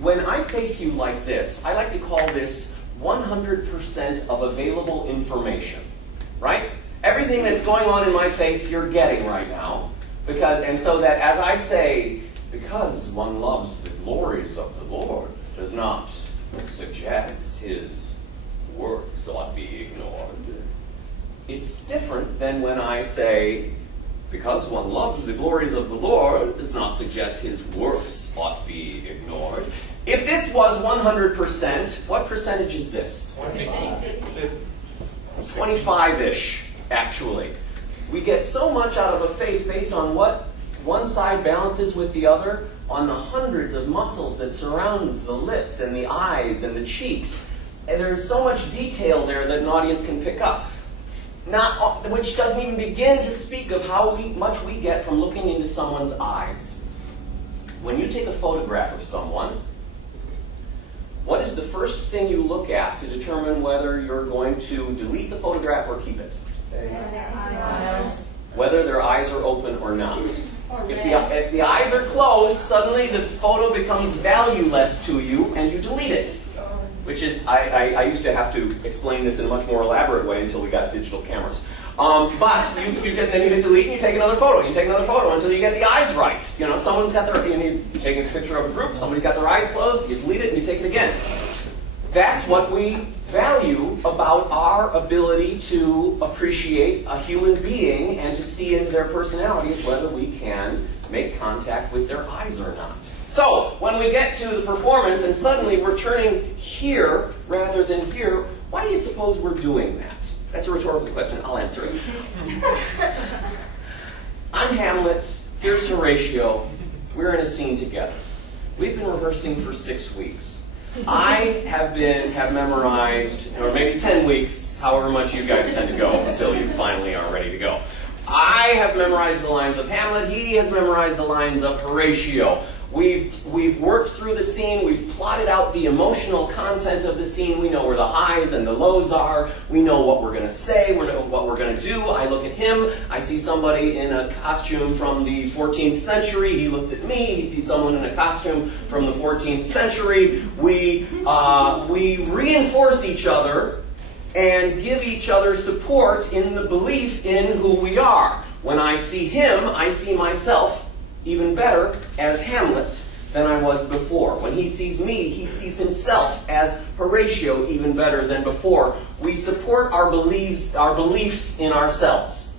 When I face you like this, I like to call this 100% of available information, right? Everything that's going on in my face, you're getting right now. And so that as I say, because one loves the glories of the Lord, does not suggest his works ought be ignored. It's different than when I say, because one loves the glories of the Lord, does not suggest his works ought be ignored. If this was 100%, what percentage is this? 25-ish, actually. We get so much out of a face based on what one side balances with the other, on the hundreds of muscles that surrounds the lips and the eyes and the cheeks. And there's so much detail there that an audience can pick up. Which doesn't even begin to speak of how much we get from looking into someone's eyes. When you take a photograph of someone, what is the first thing you look at to determine whether you're going to delete the photograph or keep it? Whether their eyes are open or not. If the eyes are closed, suddenly the photo becomes valueless to you and you delete it. Which is, I used to have to explain this in a much more elaborate way until we got digital cameras. But then you hit delete and you take another photo. You take another photo until you get the eyes right. You know, someone's got their, you take a picture of a group, somebody's got their eyes closed, you delete it and you take it again. That's what we value about our ability to appreciate a human being and to see into their personalities, whether we can make contact with their eyes or not. So, when we get to the performance and suddenly we're turning here rather than here, why do you suppose we're doing that? That's a rhetorical question. I'll answer it. I'm Hamlet. Here's Horatio. We're in a scene together. We've been rehearsing for 6 weeks. I have memorized, or maybe 10 weeks, however much you guys tend to go until you finally are ready to go. I have memorized the lines of Hamlet. He has memorized the lines of Horatio. We've worked through the scene. We've plotted out the emotional content of the scene. We know where the highs and the lows are. We know what we're going to say. We know what we're going to do. I look at him. I see somebody in a costume from the 14th century. He looks at me. He sees someone in a costume from the 14th century. We reinforce each other and give each other support in the belief in who we are. When I see him, I see myself even better as Hamlet than I was before. When he sees me, he sees himself as Horatio even better than before. We support our beliefs in ourselves.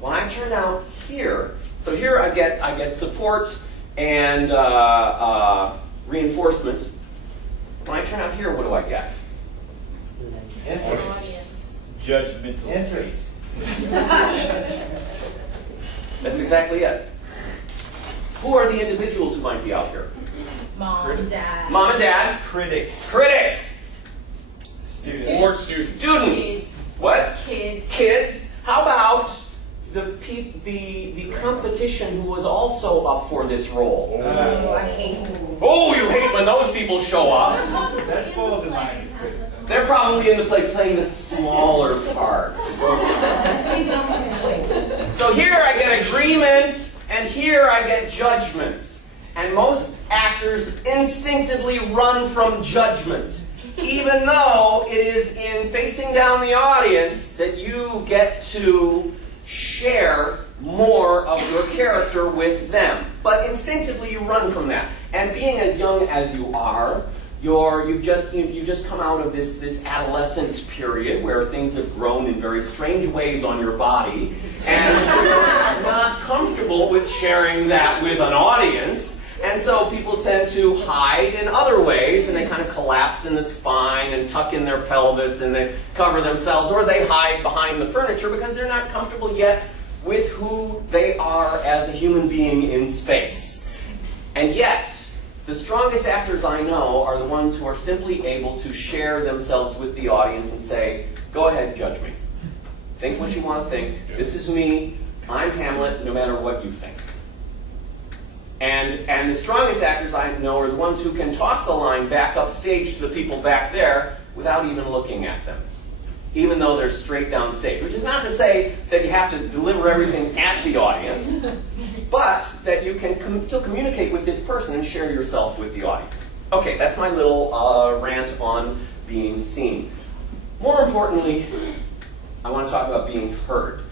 When I turn out here, so here I get support and reinforcement. When I turn out here, what do I get? Interest. Judgmental. Interest. That's exactly it. Who are the individuals who might be out here? Mom and Dad. Mom and Dad. Critics. Critics. Students. Or students. What? Kids. Kids. How about the competition who was also up for this role? I hate them. Oh, you hate when those people show up. That falls in line with critics. They're probably in the play playing the smaller parts. Please don't come in. So here I get agreement, and here I get judgment. And most actors instinctively run from judgment, even though it is in facing down the audience that you get to share more of your character with them. But instinctively you run from that. And being as young as you are, you've just come out of this adolescent period where things have grown in very strange ways on your body, and you're not comfortable with sharing that with an audience, and so people tend to hide in other ways, and they kind of collapse in the spine and tuck in their pelvis and they cover themselves, or they hide behind the furniture because they're not comfortable yet with who they are as a human being in space. And yet, the strongest actors I know are the ones who are simply able to share themselves with the audience and say, go ahead, judge me. Think what you want to think. This is me. I'm Hamlet, no matter what you think. And the strongest actors I know are the ones who can toss a line back upstage to the people back there without even looking at them, even though they're straight down stage. Which is not to say that you have to deliver everything at the audience, but that you can still communicate with this person and share yourself with the audience. Okay, that's my little rant on being seen. More importantly, I want to talk about being heard.